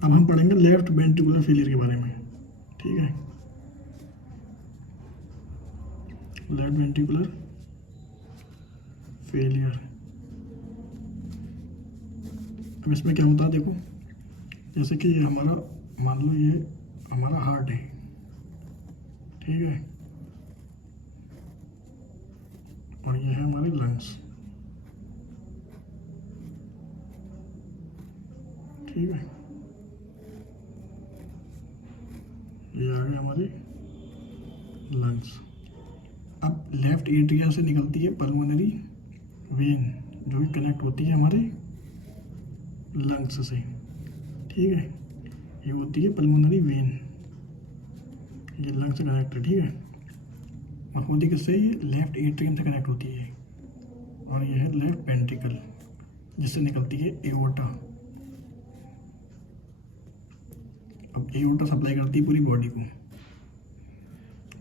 अब हम पढ़ेंगे लेफ्ट वेंट्रिकुलर फेलियर के बारे में, ठीक है। लेफ्ट वेंट्रिकुलर फेलियर, अब इसमें क्या होता है देखो, जैसे कि ये हमारा, मान लो ये हमारा हार्ट है, ठीक है, और ये है हमारे लंग्स, ठीक है। ये आ गए हमारे लंग्स। अब लेफ्ट एट्रिया से निकलती है पल्मोनरी वेन, जो कि कनेक्ट होती है हमारे लंग्स से, ठीक है। ये होती है पल्मोनरी वेन, ये लंग्स से कनेक्ट है, ठीक है। और होती किससे, ये लेफ्ट एट्रियम से कनेक्ट होती है, और ये है लेफ्ट वेंट्रिकल, जिससे निकलती है एओर्टा। अब एओर्टा सप्लाई करती है पूरी बॉडी को,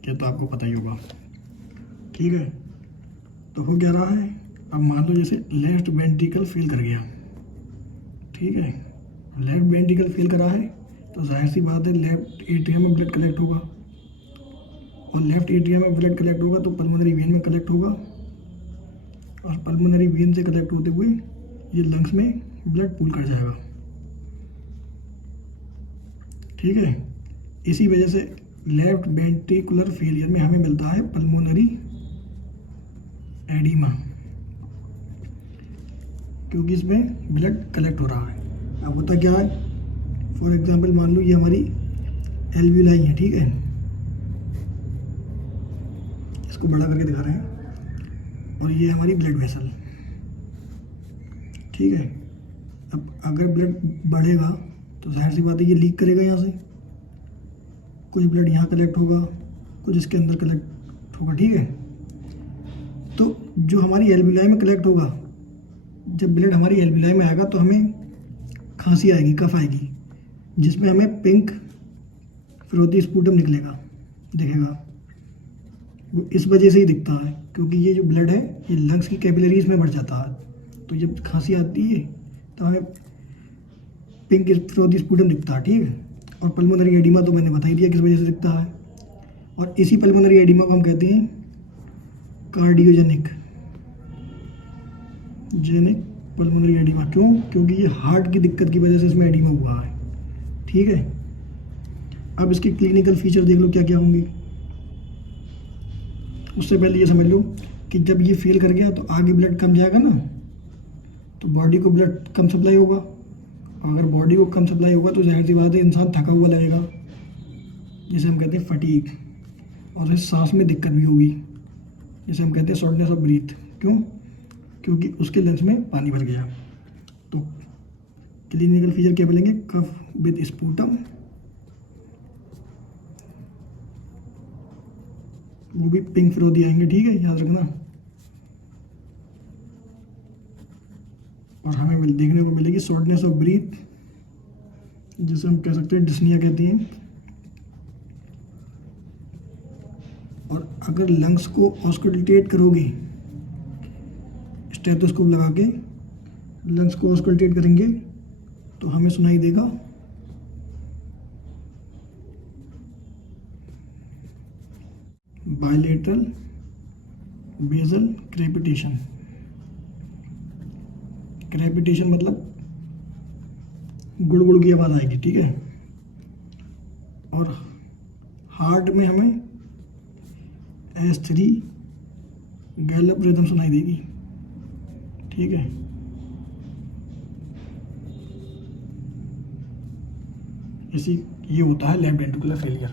क्या तो आपको पता ही होगा, ठीक है। तो हो क्या रहा है, अब मान लो जैसे लेफ्ट वेंट्रिकल फेल कर गया, ठीक है, लेफ्ट वेंट्रिकल फेल करा है तो जाहिर सी बात है लेफ्ट एट्रियम में ब्लड कलेक्ट होगा, और लेफ्ट एट्रियम में ब्लड कलेक्ट होगा तो पल्मोनरी वेन में कलेक्ट होगा, और पल्मोनरी वेन से कलेक्ट होते हुए ये लंग्स में ब्लड पूल कर जाएगा, ठीक है। इसी वजह से लेफ्ट वेंट्रिकुलर फेलियर में हमें मिलता है पल्मोनरी एडिमा, क्योंकि इसमें ब्लड कलेक्ट हो रहा है। अब होता क्या है, फॉर एग्जांपल मान लो ये हमारी एल्वियोलाई है, ठीक है, इसको बड़ा करके दिखा रहे हैं, और ये हमारी ब्लड वेसल, ठीक है। अब अगर ब्लड बढ़ेगा तो जाहिर सी बात है ये लीक करेगा यहाँ से, कुछ ब्लड यहाँ कलेक्ट होगा, कुछ इसके अंदर कलेक्ट होगा, ठीक है। तो जो हमारी एल्वियोलाई में कलेक्ट होगा, जब ब्लड हमारी एल्वियोलाई में आएगा तो हमें खांसी आएगी, कफ आएगी, जिसमें हमें पिंक फिरोजी स्पूटम निकलेगा, दिखेगा। वो इस वजह से ही दिखता है, क्योंकि ये जो ब्लड है ये लंग्स की कैपिलरीज में बढ़ जाता है, तो जब खांसी आती है तो हमें पिंक फिरोजी स्पूटम दिखता है, ठीक है। और पल्मोनरी एडिमा तो मैंने बता ही दिया किस वजह से दिखता है, और इसी पल्मोनरी एडिमा को हम कहते हैं कार्डियोजेनिक पल्मोनरी एडिमा। क्यों? क्योंकि ये हार्ट की दिक्कत की वजह से इसमें एडिमा हुआ है, ठीक है। अब इसके क्लिनिकल फीचर देख लो क्या क्या होंगे। उससे पहले ये समझ लो कि जब ये फेल कर गया तो आगे ब्लड कम जाएगा ना, तो बॉडी को ब्लड कम सप्लाई होगा। अगर बॉडी को कम सप्लाई होगा तो जाहिर सी बात है इंसान थका हुआ लगेगा, जिसे हम कहते हैं फटीग, और इस सांस में दिक्कत भी होगी, जिसे हम कहते हैं शॉर्टनेस ऑफ ब्रीथ। क्यों? क्योंकि उसके लंग्स में पानी भर गया। तो क्लिनिकल फीचर क्या बोलेंगे? कफ विद स्पूटम, वो भी पिंक फिरोजी आएंगे, ठीक है, याद रखना। और हमें देखने को मिलेगी शॉर्टनेस ऑफ ब्रीथ, जिसे हम कह सकते हैं डिस्निया कहती हैं। और अगर लंग्स को ऑस्कल्टेट करोगे, स्टेथोस्कोप लगा के लंग्स को ऑस्कल्टेट करेंगे तो हमें सुनाई देगा बायलेटरल बेसल क्रेपिटेशन। क्रेपिटेशन मतलब गुड़गुड़ की आवाज़ आएगी, ठीक है। और हार्ट में हमें S3 गैलप रिदम सुनाई देगी, ठीक है। ये होता है लेफ्ट वेंट्रिकुलर फेलियर।